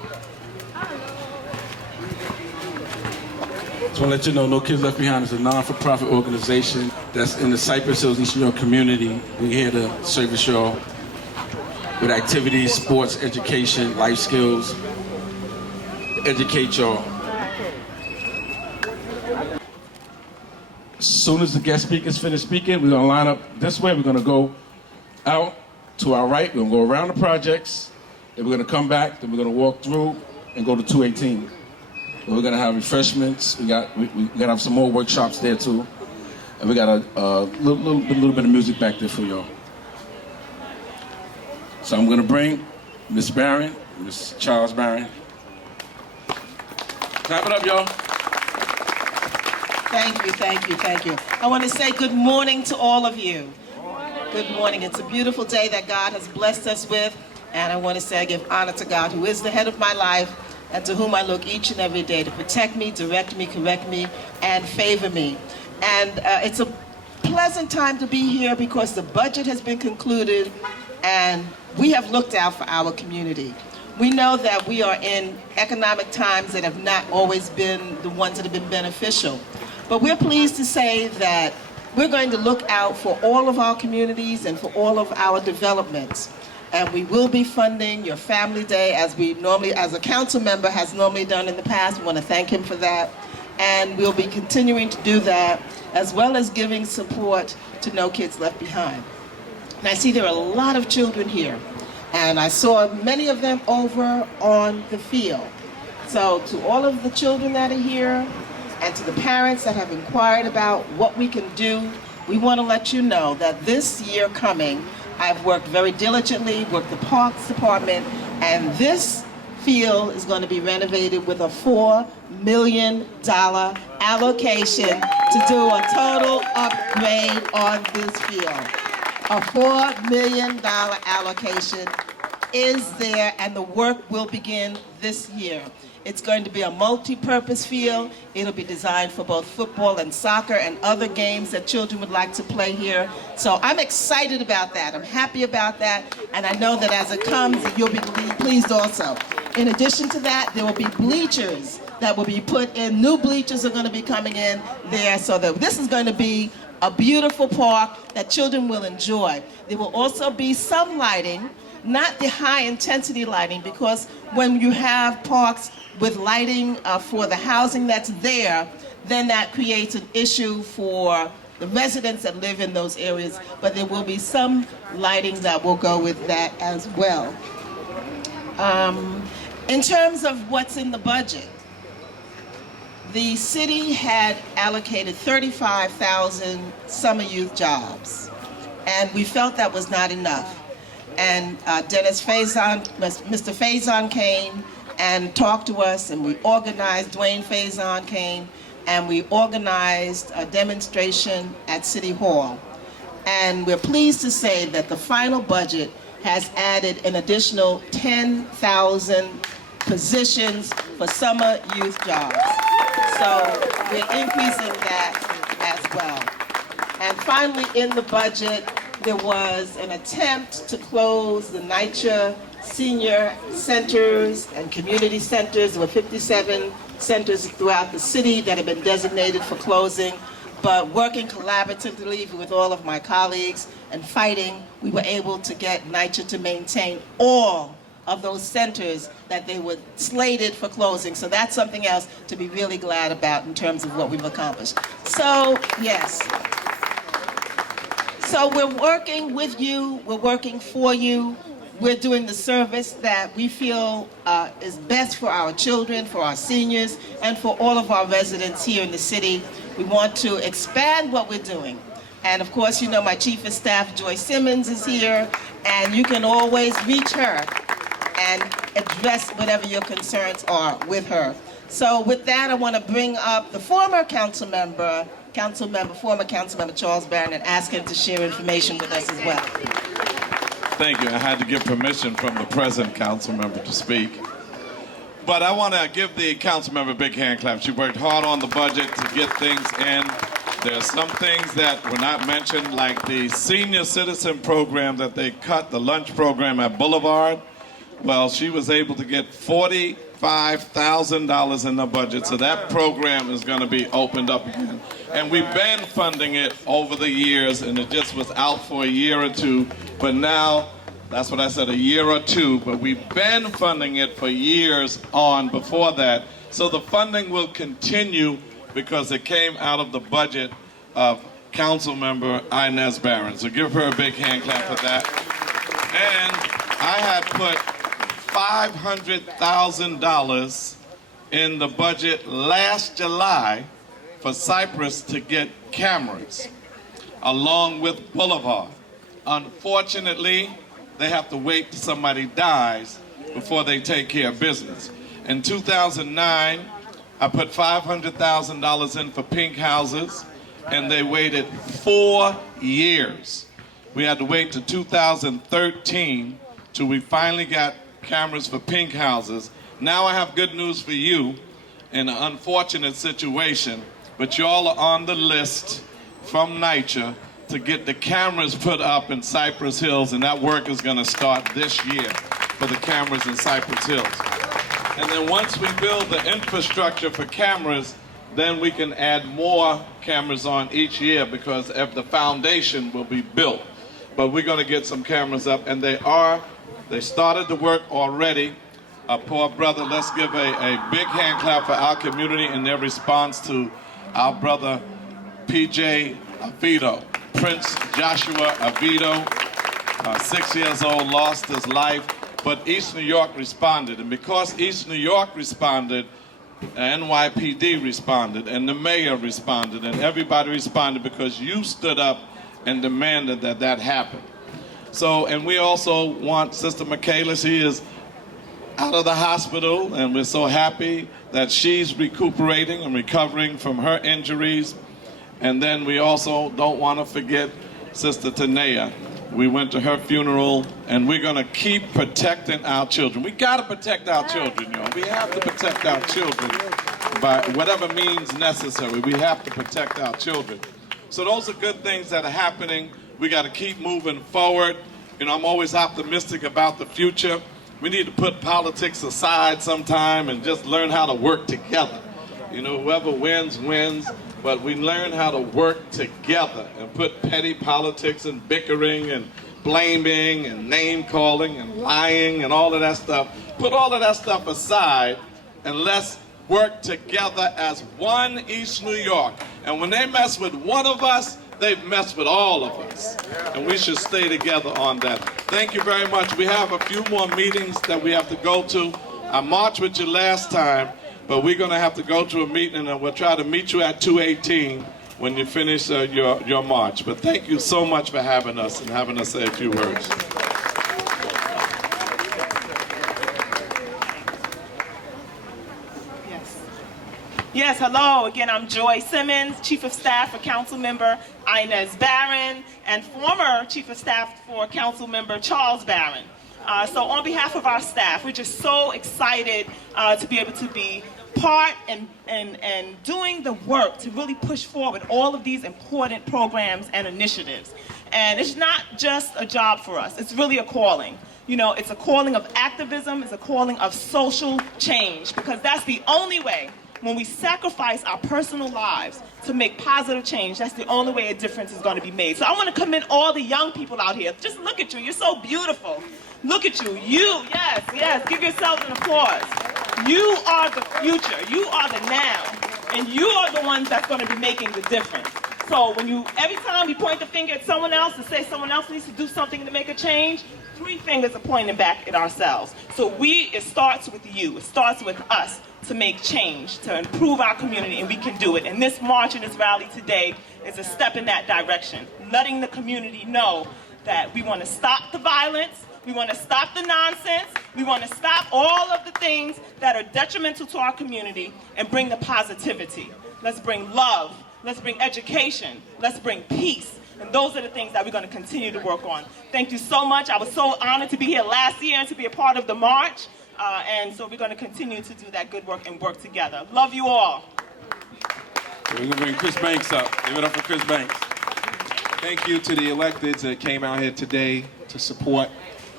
Just want to let you know, No Kids Left Behind is a non-for-profit organization that's in the Cypress Hills, Eastern New York community. We're here to service y'all with activities, sports, education, life skills, educate y'all. As soon as the guest speakers finish speaking, we're going to line up this way. We're going to go out to our right. We're going to go around the projects. Then we're going to come back. Then we're going to walk through and go to 218. We're going to have refreshments. We got to have some more workshops there too. And we got a little bit of music back there for y'all. So I'm going to bring Miss Barron, Miss Charles Barron. Clap it up, y'all. Thank you, thank you, thank you. I want to say good morning to all of you. Good morning. It's a beautiful day that God has blessed us with. And I want to say I give honor to God, who is the head of my life, and to whom I look each and every day to protect me, direct me, correct me, and favor me. And it's a pleasant time to be here because the budget has been concluded and we have looked out for our community. We know that we are in economic times that have not always been the ones that have been beneficial. But we're pleased to say that we're going to look out for all of our communities and for all of our developments. And we will be funding your Family Day as we normally, as a council member has normally done in the past. We want to thank him for that. And we'll be continuing to do that, as well as giving support to No Kids Left Behind. And I see there are a lot of children here. And I saw many of them over on the field. So to all of the children that are here, and to the parents that have inquired about what we can do, we want to let you know that this year coming, I've worked very diligently with the Parks Department, and this field is going to be renovated with a $4 million allocation to do a total upgrade on this field. A $4 million allocation is there, and the work will begin this year. It's going to be a multi-purpose field. It'll be designed for both football and soccer and other games that children would like to play here. So I'm excited about that. I'm happy about that. And I know that as it comes, you'll be pleased also. In addition to that, there will be bleachers that will be put in. New bleachers are going to be coming in there, so that this is going to be a beautiful park that children will enjoy. There will also be some lighting, not the high-intensity lighting, because when you have parks with lighting for the housing that's there, then that creates an issue for the residents that live in those areas. But there will be some lighting that will go with that as well. In terms of what's in the budget, the city had allocated 35,000 summer youth jobs, and we felt that was not enough. And Mr. Faison came and talked to us, and we organized, Dwayne Faison came, and we organized a demonstration at City Hall. And we're pleased to say that the final budget has added an additional 10,000 positions for summer youth jobs. So we're increasing that as well. And finally, in the budget, there was an attempt to close the NYCHA senior centers and community centers. There were 57 centers throughout the city that have been designated for closing. But working collaboratively with all of my colleagues and fighting, we were able to get NYCHA to maintain all of those centers that they were slated for closing. So that's something else to be really glad about in terms of what we've accomplished. So, yes. So we're working with you, we're working for you, we're doing the service that we feel is best for our children, for our seniors, and for all of our residents here in the city. We want to expand what we're doing. And of course, you know, my Chief of Staff, Joy Simmons, is here, and you can always reach her and address whatever your concerns are with her. So with that, I want to bring up the former council member Charles Barron, and ask him to share information with us as well. Thank you. I had to get permission from the present council member to speak. But I want to give the council member a big hand clap. She worked hard on the budget to get things in. There are some things that were not mentioned, like the senior citizen program that they cut, the lunch program at Boulevard. Well, she was able to get $45,000 in the budget, so that program is going to be opened up again. And we've been funding it over the years, and it just was out for a year or two. But now, that's what I said, a year or two, but we've been funding it for years on before that. So the funding will continue because it came out of the budget of Councilmember Inez Barron. So give her a big hand clap for that. And I had put $500,000 in the budget last July for Cypress to get cameras, along with Boulevard. Unfortunately, they have to wait till somebody dies before they take care of business. In 2009, I put $500,000 in for pink houses, and they waited 4 years. We had to wait to 2013 till we finally got cameras for pink houses. Now I have good news for you in an unfortunate situation, but you all are on the list from NYCHA to get the cameras put up in Cypress Hills, and that work is going to start this year for the cameras in Cypress Hills. And then once we build the infrastructure for cameras, then we can add more cameras on each year because of the foundation will be built. But we're going to get some cameras up, and they started the work already. Poor brother, let's give a big hand clap for our community in their response to our brother PJ Avito. Prince Joshua Avito, 6 years old, lost his life, but East New York responded. And because East New York responded, NYPD responded, and the mayor responded, and everybody responded because you stood up and demanded that that happen. So, and we also want Sister Michaela, she is out of the hospital, and we're so happy that she's recuperating and recovering from her injuries. And then we also don't want to forget Sister Tanea. We went to her funeral, and we're going to keep protecting our children. We got to protect our children, y'all. We have to protect our children by whatever means necessary. We have to protect our children. So those are good things that are happening. We got to keep moving forward. You know, I'm always optimistic about the future. We need to put politics aside sometime and just learn how to work together. You know, whoever wins, wins. But we learn how to work together and put petty politics and bickering and blaming and name calling and lying and all of that stuff. Put all of that stuff aside and let's work together as one East New York. And when they mess with one of us, they've messed with all of us. And we should stay together on that. Thank you very much. We have a few more meetings that we have to go to. I marched with you last time. But we're going to have to go to a meeting, and we'll try to meet you at 2:18 when you finish your march. But thank you so much for having us and having us say a few words. Yes, hello. Again, I'm Joy Simmons, Chief of Staff for Councilmember Inez Barron, and former Chief of Staff for Councilmember Charles Barron. So on behalf of our staff, we're just so excited to be able to be part and doing the work to really push forward all of these important programs and initiatives. And it's not just a job for us, it's really a calling. You know, it's a calling of activism, it's a calling of social change, because that's the only way. When we sacrifice our personal lives to make positive change, that's the only way a difference is going to be made. So I want to commend all the young people out here. Just look at you. You're so beautiful. Look at you. You, yes, give yourselves an applause. You are the future. You are the now. And you are the ones that's going to be making the difference. So every time you point the finger at someone else and say someone else needs to do something to make a change, 3 fingers are pointing back at ourselves. So it starts with you. It starts with us to make change, to improve our community, and we can do it. And this march and this rally today is a step in that direction, letting the community know that we want to stop the violence, we want to stop the nonsense, we want to stop all of the things that are detrimental to our community and bring the positivity. Let's bring love, let's bring education, let's bring peace. And those are the things that we're going to continue to work on. Thank you so much. I was so honored to be here last year and to be a part of the march. And so we're going to continue to do that good work and work together. Love you all. We're going to bring Chris Banks up. Give it up for Chris Banks. Thank you to the electeds that came out here today to support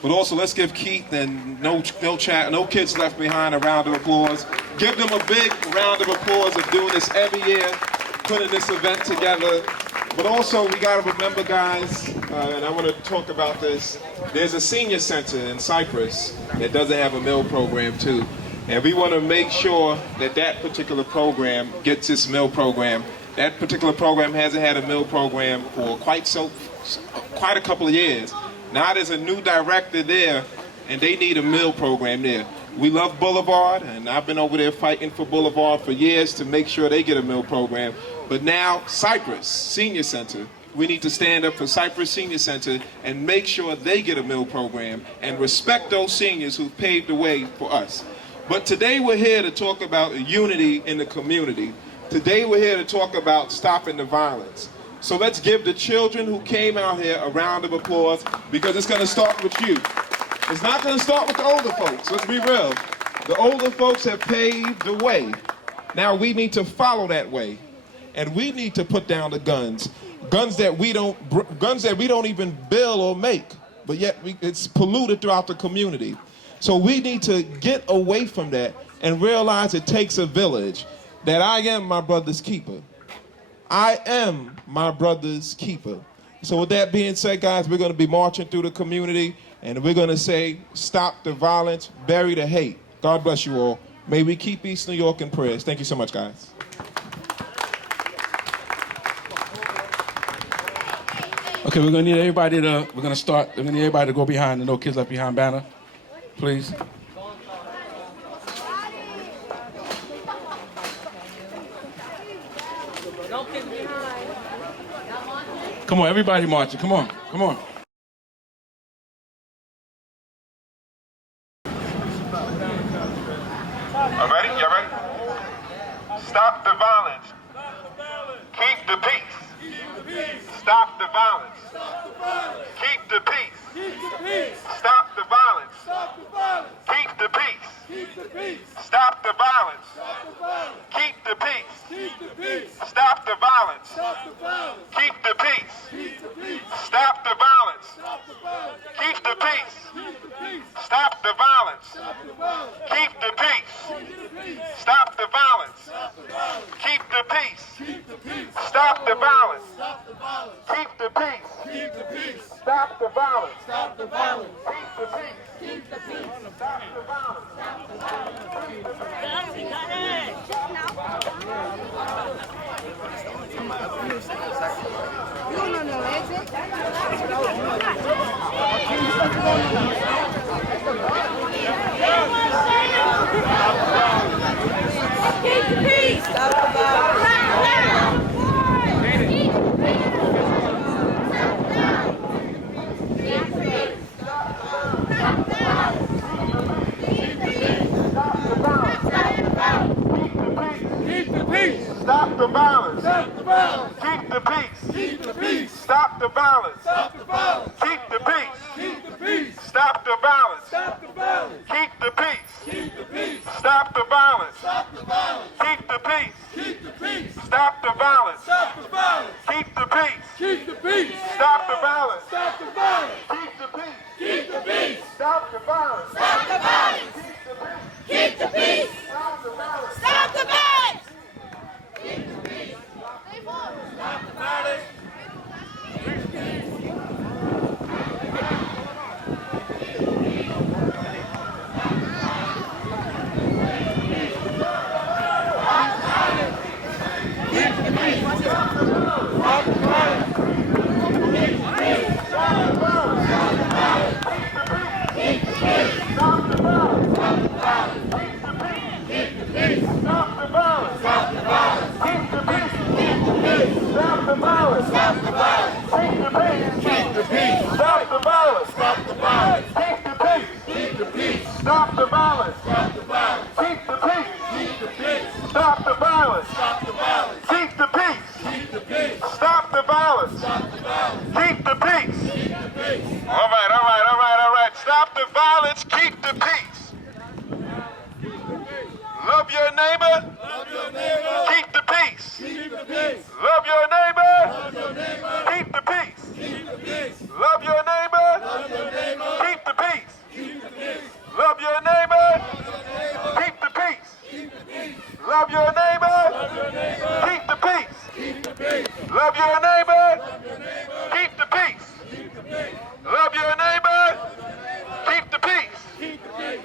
But also, let's give Keith and No Kids Left Behind a round of applause. Give them a big round of applause of doing this every year, putting this event together. But also, we got to remember, guys, and I want to talk about this, there's a senior center in Cypress that doesn't have a meal program, too. And we want to make sure that that particular program gets its meal program. That particular program hasn't had a meal program for quite a couple of years. Now there's a new director there, and they need a meal program there. We love Boulevard, and I've been over there fighting for Boulevard for years to make sure they get a meal program. But now, Cypress Senior Center, we need to stand up for Cypress Senior Center and make sure they get a meal program and respect those seniors who paved the way for us. But today we're here to talk about unity in the community. Today we're here to talk about stopping the violence. So let's give the children who came out here a round of applause, because it's going to start with you. It's not going to start with the older folks. Let's be real. The older folks have paved the way. Now we need to follow that way. And we need to put down the guns. Guns that we don't even build or make, but yet it's polluted throughout the community. So we need to get away from that and realize it takes a village, that I am my brother's keeper. I am my brother's keeper. So with that being said, guys, we're going to be marching through the community, and we're going to say, stop the violence, bury the hate. God bless you all. May we keep East New York in prayers. Thank you so much, guys. Okay, we're gonna need everybody to go behind the No Kids Left Behind banner, please. Come on, everybody marching. Come on, come on. All ready? Y'all ready? Stop the violence. Keep the peace. Stop the violence. Keep the peace. Stop the violence. Keep the peace. Stop the violence. Keep the peace. Stop the violence. Keep the peace. Stop the violence. Keep the peace. Stop the violence. Keep the peace. Stop the violence. Keep the peace. Stop the violence. Keep the peace. Stop the violence. Keep the peace. Stop the violence. Keep the peace. Stop the violence. Stop the violence. Keep the peace. Stop the violence. Keep the peace. Stop the violence. Keep the peace. Stop the violence. Keep the peace. Stop the violence. Keep the peace. Stop the violence. Keep the peace. Stop the violence. Keep the peace. Stop the violence. Stop the violence. Stop the violence. Keep the peace. Stop the violence. Keep the peace. Stop the violence. Keep the peace. All right. Stop the violence. Keep the peace. Love your neighbor. Keep the peace. Love your neighbor. Keep the peace. Love your neighbor. Keep the peace.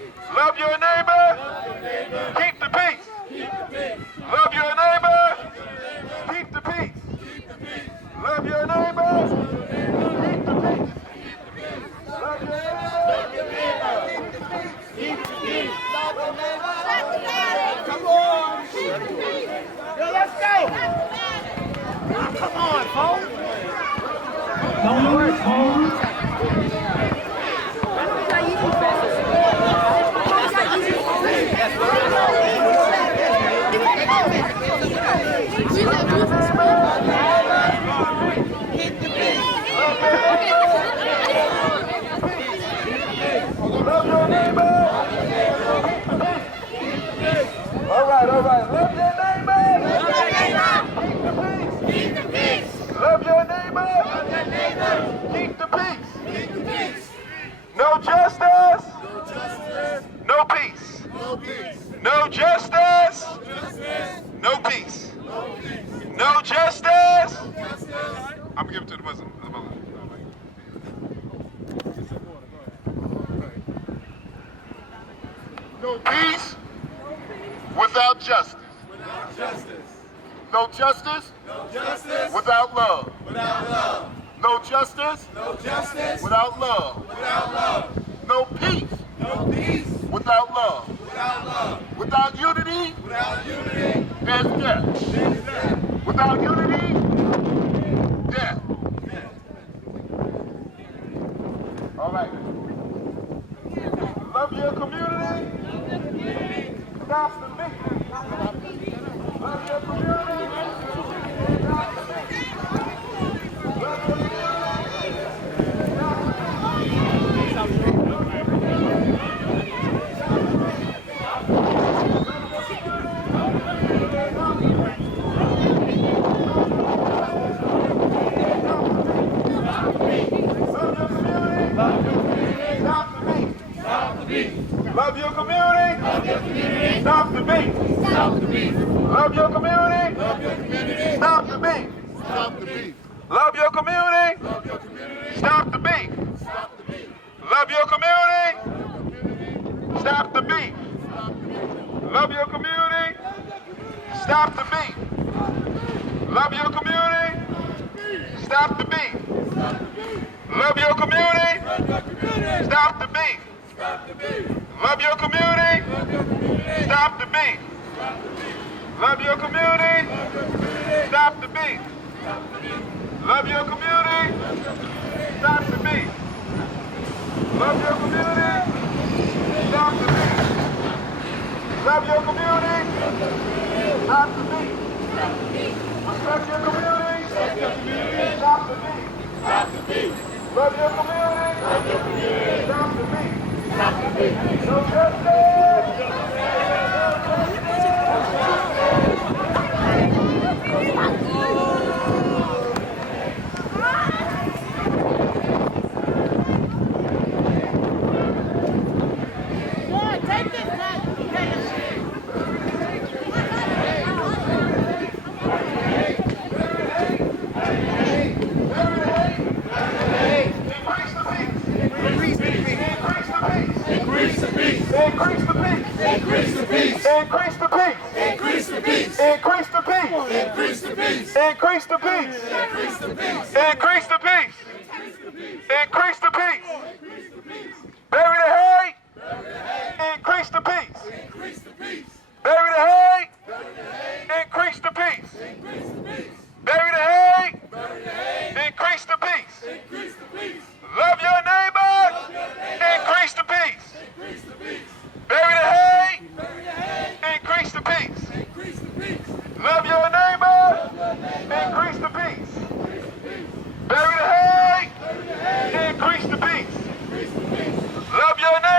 Love your neighbor. Keep the peace. Love your neighbor. Keep the peace. Love your neighbor. Keep the peace. Love your neighbor. Keep the peace. Come on. Yo, let's go. Come on, folks. Don't worry, folks. Love your neighbor. All right. Love your neighbor. Keep the peace. Love your neighbor. Keep the peace. No justice. No peace. No justice. No peace. No justice. I'm gonna give it to the Muslim. No peace without justice. No justice without love. No justice without love. No peace without love. Without unity, there's death. Without unity, death. All right. Love your community. Stop the beat. Love your community. Stop the beat. Love your Love your community. Stop the beat. Love your community. Stop the beat. Love your community. Stop the beat. Love your community. Stop the beat. Love your community. Stop the beat. Love your community. Stop the beat. Love your community. Stop the beat. Love your community. Stop the beat. Love your community. Stop the beat. Love your community. Stop the beat. Love your community. Stop the beat. Love your community. Stop the beat. Respect your community. Stop the beat. Love your community. Stop the beat. No justice. Increase the peace. Bury the hate. Increase the peace. Bury the hate. Increase the peace. Bury the hate. Increase the peace. Love your neighbor. Increase the peace. Bury the hate. Increase the peace. Love your neighbor. Increase the peace. Bury the hate. Increase the peace. Love your neighbor.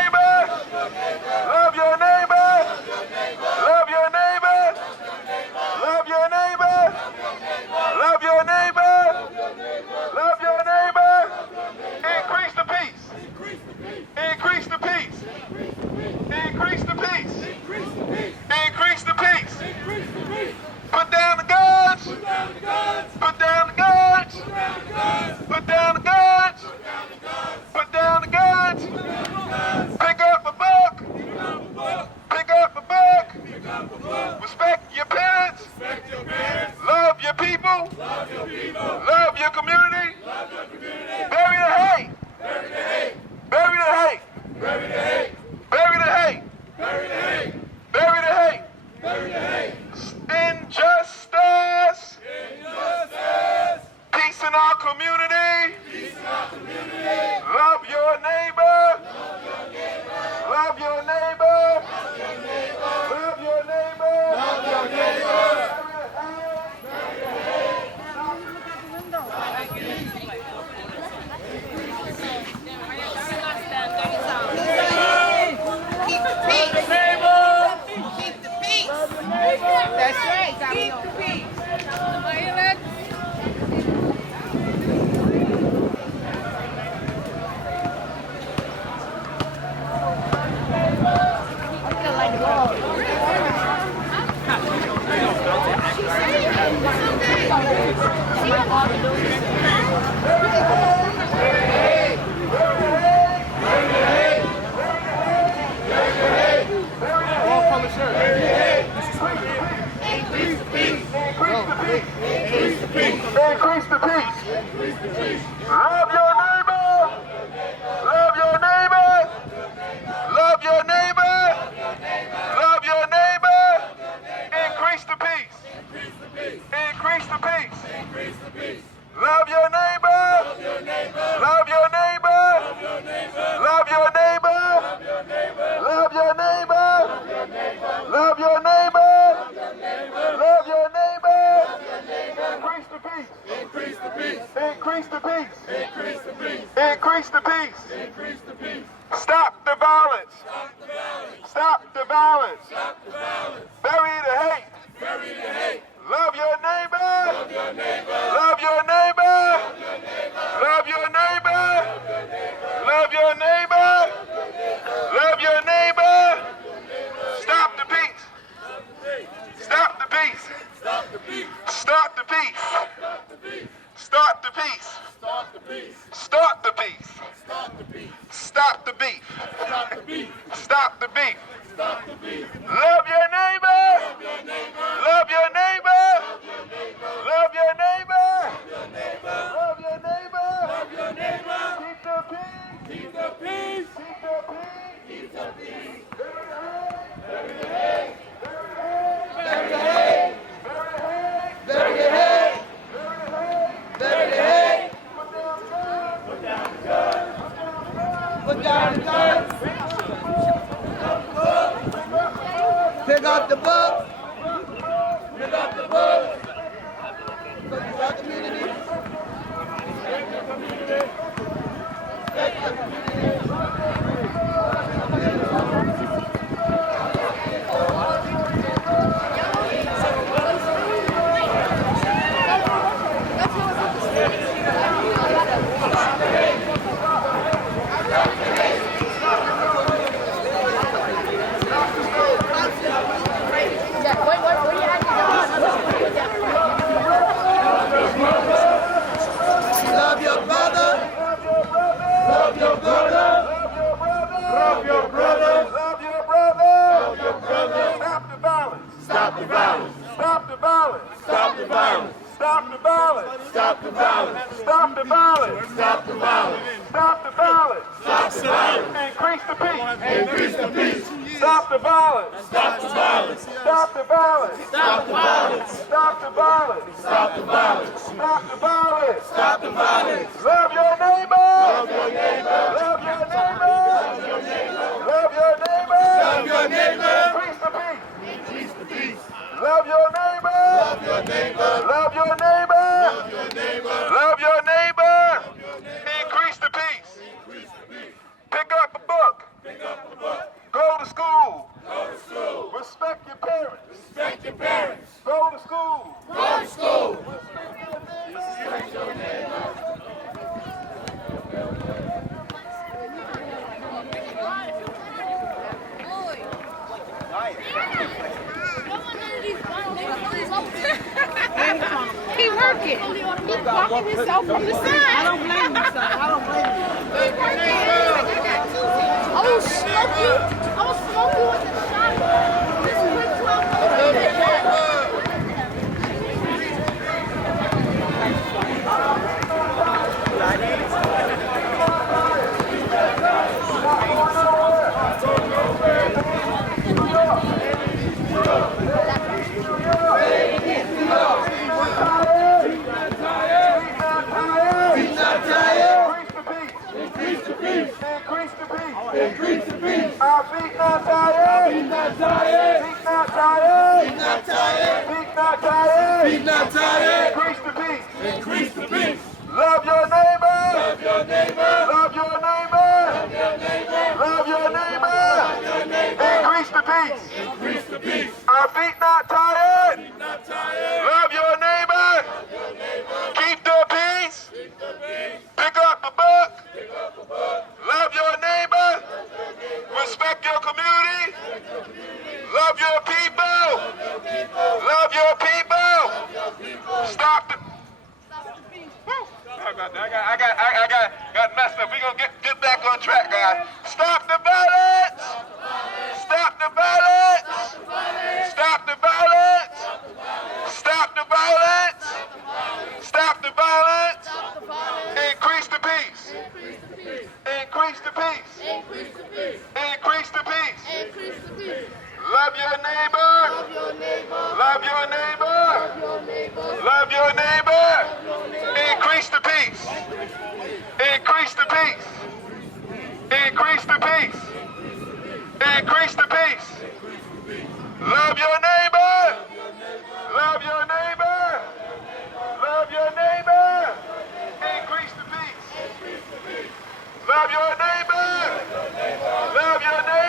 violence. Stop the violence. Bury the hate. Love your neighbor. Love your neighbor. Love your neighbor. Love your neighbor. Love your neighbor. Stop the peace. Stop the peace. Start the peace. Start the peace. Start the peace. Stop the beef. Stop the beef. Love your neighbor. Love your neighbor. Love your neighbor. Love your neighbor. Keep the peace. Keep the peace. Keep the peace. Bury the hate. Bury the hate. Bury the hate. Bury the hate. Put down the guns. Put down the guns. Pick up the book. Pick up the book. Pick up the community. Pick up the community. Pick up the community. Love your brother. Love your brother. Love your brother. Love your brother. Love your brother. Stop the violence. Stop the violence. Stop the violence. Stop the violence. Stop the violence. Stop the violence. Stop the violence. Stop the violence. Stop the violence. Stop the violence. Increase the peace. Increase the peace. Stop the violence. Stop the violence. Stop the violence. Stop the violence. Stop the violence. Stop the violence. Stop the violence. Stop the violence. Love your neighbor. Love your neighbor. Love your neighbor. Love your neighbor. Love your neighbor. Increase the peace. Increase the peace. Love your neighbor. Love your neighbor. Love your neighbor. Love your neighbor. Love your neighbor. Increase the peace. Pick up a book. Pick up a book. Go to school. Go to school. Respect your parents. Respect your parents. Go to school. Go to school. Respect your neighbor. He working. He's walking himself from the side. I don't blame myself. I don't blame him. He's working. I will smoke you. I will smoke you with the shotgun. This quick 12. Increase the peace. Our feet not tired. Feet not tired. Feet not tired. Feet not tired. Feet not tired. Feet not tired. Increase the peace. Increase the peace. Love your neighbor. Love your neighbor. Love your neighbor. Love your neighbor. Love your neighbor. Love your neighbor. Increase the peace. Increase the peace. Our feet not tired. Feet not tired. Love your neighbor. Love your neighbor. Keep the peace. Keep the peace. Pick up a book. Pick up a book. Love your neighbor. Respect your community. Love your people. Love your people. Stop the. Sorry about that. I got messed up. We gonna get back on track, guys. Stop the violence. Stop the violence. Stop the violence. Stop the violence. Stop the violence. Increase the peace. Increase the peace. Increase the peace. Increase the peace. Increase the peace. Love your neighbor. Love your neighbor. Love your neighbor. Love your neighbor. Increase the peace. Increase the peace. Increase the peace. Increase the peace. Love your neighbor. Love your neighbor. Love your neighbor. Increase the peace. Love your neighbor. Love your neighbor.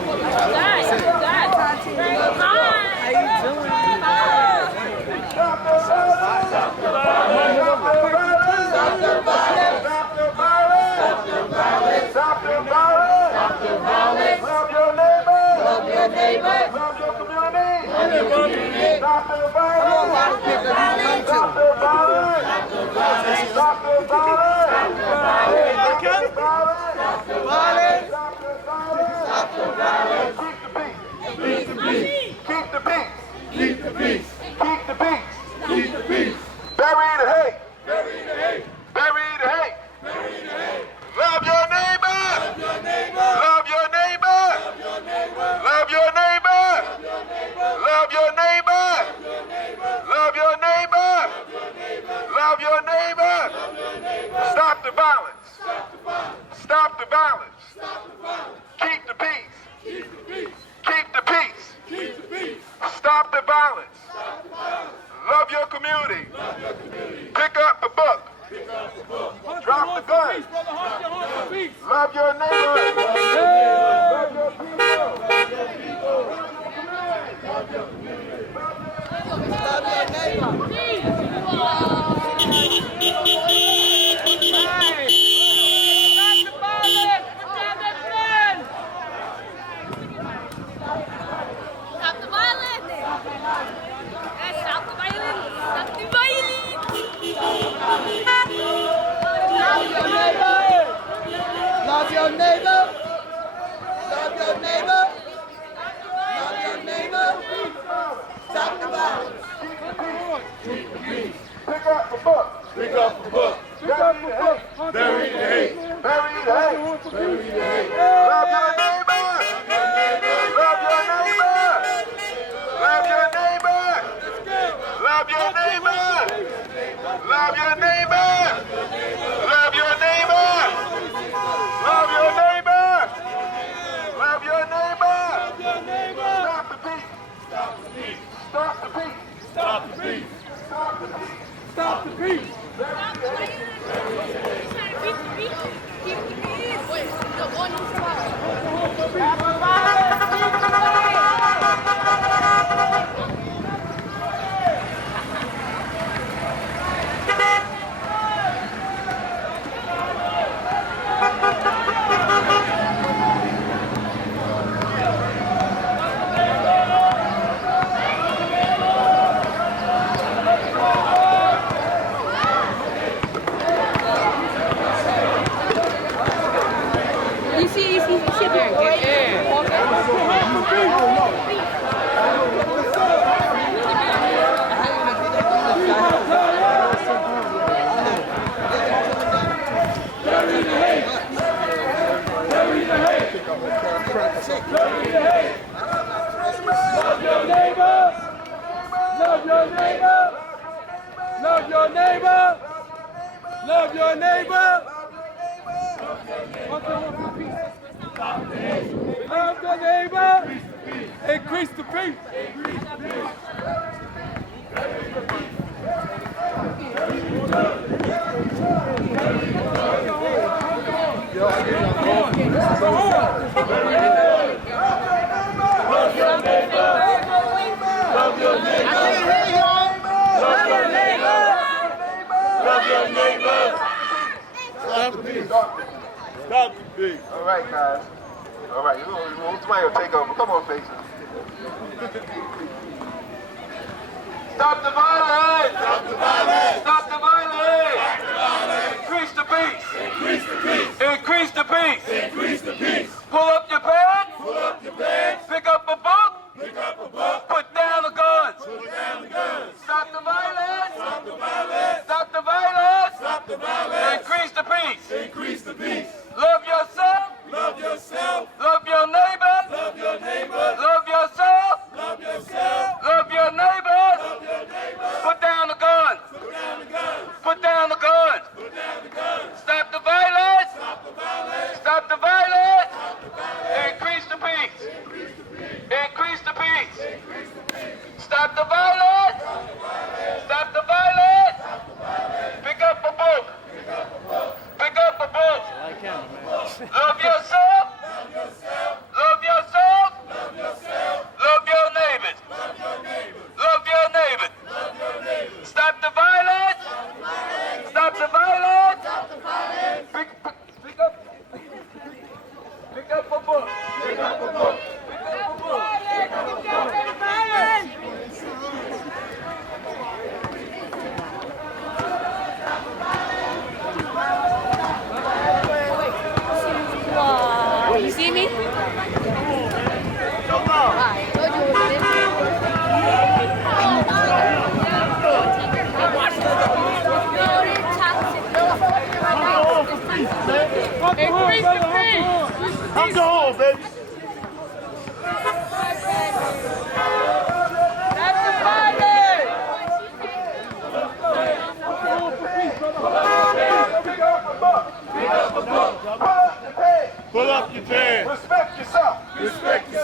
All right, guys. All right, somebody will take over. Come on, faces. Stop the violence! Stop the violence! Stop the violence! Stop the violence! Increase the peace! Increase the peace! Increase the peace! Increase the peace! Pull up your pants! Pull up your pants! Pick up a book! Pick up a book! Put down the guns! Put down the guns! Stop the violence! Stop the violence! Stop the violence! Stop the violence! Increase the peace! Increase the peace! Love yourself! Love yourself! Love your neighbor! Love your neighbor! Love yourself! Love yourself! Love your neighbor! Love your neighbor! Put down the guns! Put down the guns! Put down the guns! Put down the guns! Stop the violence! Stop the violence! Stop the violence! Stop the violence! Increase the peace! Increase the peace! Increase the peace! Increase the peace! Stop the violence! Stop the violence! Stop the violence! Pick up a book! Pick up a book! Pick up a book! Love yourself! Love yourself! Love yourself!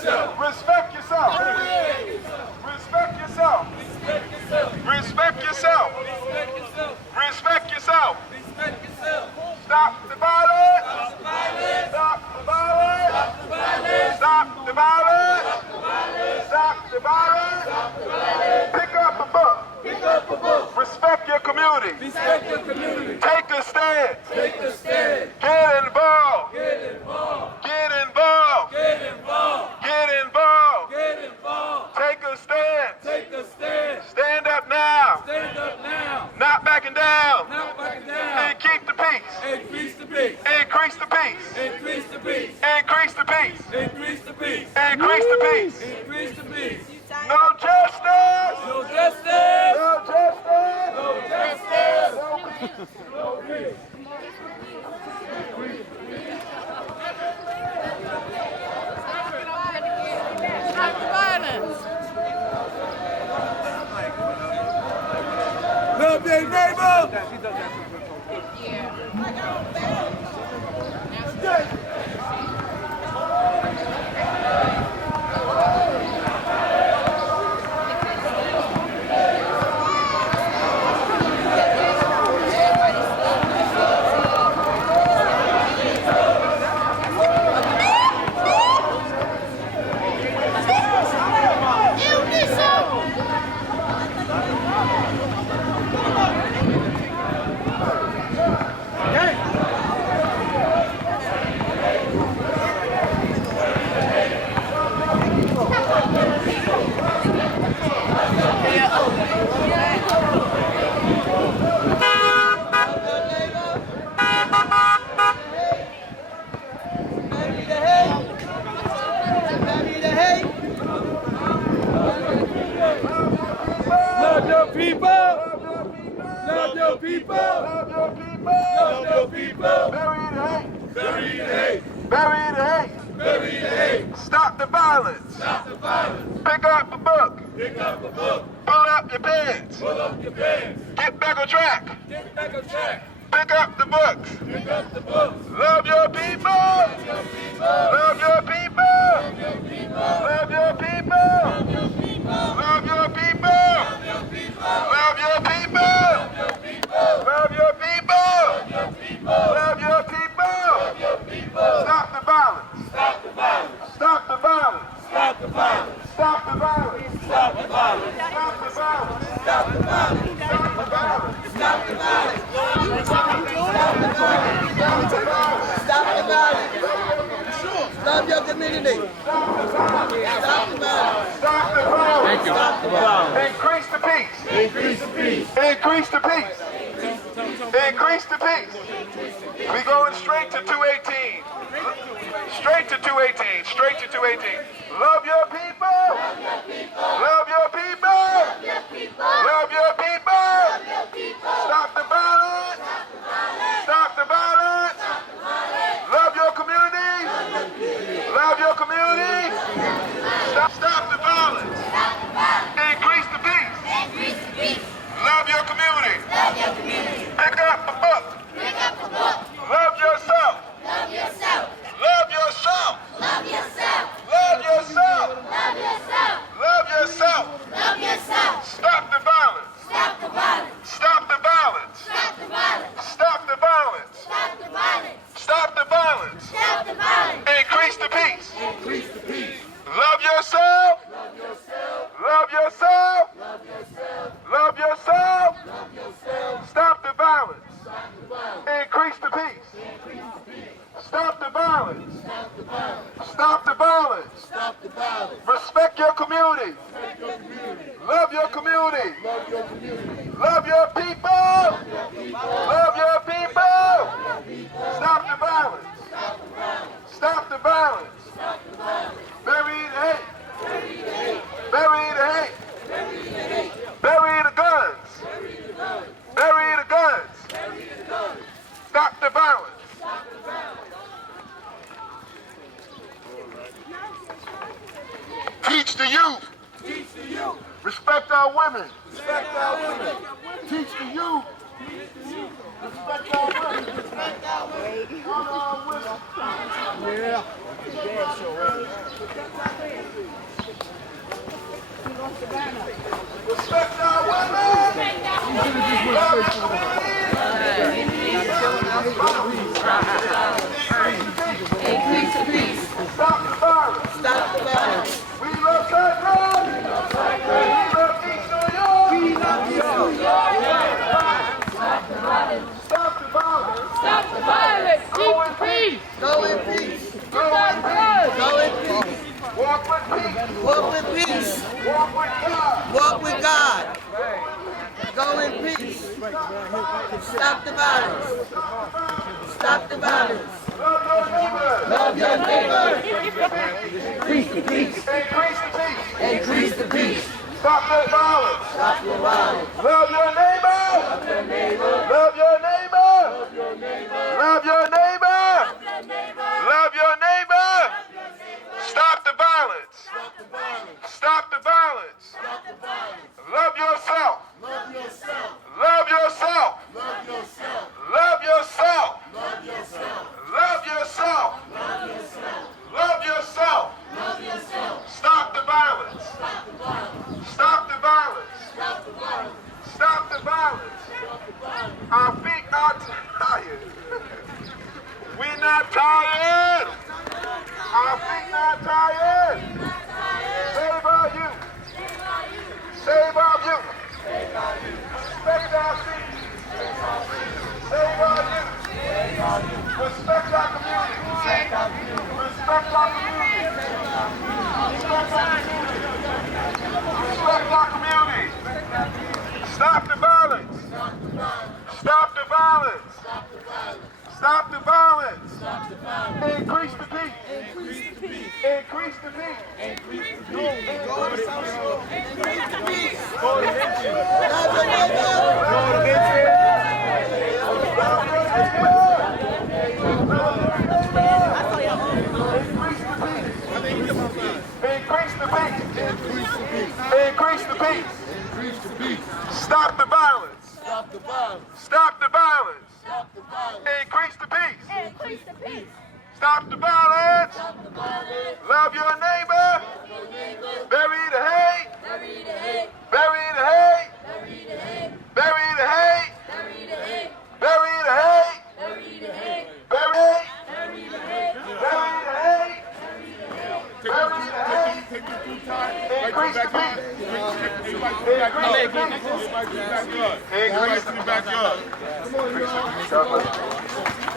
Respect yourself. Respect yourself. Respect yourself. Respect yourself. Stop the violence. Stop the violence. Stop the violence. Stop the violence. Pick up a book. Respect your community. Take a stand. Get involved. Get involved. Get involved. Take a stand. Stand up now. Not backing down. And keep the peace. Increase the peace. Increase the peace. Increase the peace. Increase the peace. Increase the peace. Increase the peace. No justice. No justice. No justice. No justice. No peace. Stop the violence. Love your neighbor. Love your people. Love your people. Love your people. Love your people. Bury the hate. Bury the hate. Bury the hate. Stop the violence. Stop the violence. Pick up a book. Pick up a book. Pull up your pants. Pull up your pants. Get back on track. Get back on track. Pick up the books. Pick up the books. Love your people. Love your people. Love your people. Love your people. Love your people. Love your people. Love your people. Love your people. Love your people. Stop the violence. Stop the violence. Stop the violence. Stop the violence. Stop the violence. Stop the violence. Stop the violence. Stop the violence. Stop the violence. Stop the violence. Stop the violence. Love your community. Stop the violence. Stop the violence. Stop the violence. Thank you. Stop the violence. Increase the peace. Increase the peace. Increase the peace. Increase the peace. We going straight to 218. Straight to 218. Straight to 218. Love your people. Love your people. Love your people. Stop the violence. Stop the violence. Love your community. Love your community. Stop the violence. Increase the peace. Love your community. Pick up the book. Love yourself. Love yourself. Love yourself. Love yourself. Love yourself. Stop the violence. Stop the violence. Stop the violence. Stop the violence. Stop the violence. Increase the peace. Love yourself. Love yourself. Love yourself. Stop the violence. Increase the peace. Stop the violence. Stop the violence. Respect your community. Love your community. Love your people. Love your people. Stop the violence. Stop the violence. Bury the hate. Bury the hate. Bury the guns. Bury the guns. Stop the violence. Teach the youth. Respect our women. Teach the youth. Respect our women. Respect our women. Honor our women. Yeah. Respect our women. Increase the peace. Stop the violence. Stop the violence. We love Cypress. We love East New York. We love East New York. Stop the violence. Stop the violence. Keep the peace. Go in peace. Go in peace. Go in peace. Walk with peace. Walk with peace. Walk with God. Walk with God. Go in peace. Stop the violence. Stop the violence. Love your neighbor. Love your neighbor. Increase the peace. Increase the peace. Stop the violence. Stop the violence. Love your neighbor. Love your neighbor. Love your neighbor. Love your neighbor. Love your neighbor. Love your neighbor. Stop the violence. Stop the violence. Love yourself. Love yourself. Love yourself. Love yourself. Love yourself. Love yourself. Love yourself. Love yourself. Love yourself. Love yourself. Stop the violence. Stop the violence. Stop the violence. Stop the violence. Stop the violence. Stop the violence. Our feet are tired. We're not tired. Our feet not tired. Save our youth. Save our youth. Save our feet. Save our youth. Respect our community. Respect our community. Respect our community. Respect our community. Stop the violence. Stop the violence. Stop the violence. Increase the peace. Increase the peace. Increase the peace. Love your neighbor. Increase the peace. Increase the peace. Stop the violence. Stop the violence. Stop the violence. Stop the violence. Increase the peace. Increase the peace. Stop the violence. Stop the violence. Love your neighbor. Your neighbor. Bury the hate. Bury the hate. Bury the hate. Bury the hate. Bury the hate. Bury the hate. Bury the hate. Bury the hate. Bury the hate. Bury the hate. Bury the hate. Bury the hate. Increase the peace. Increase the peace. Increase the peace.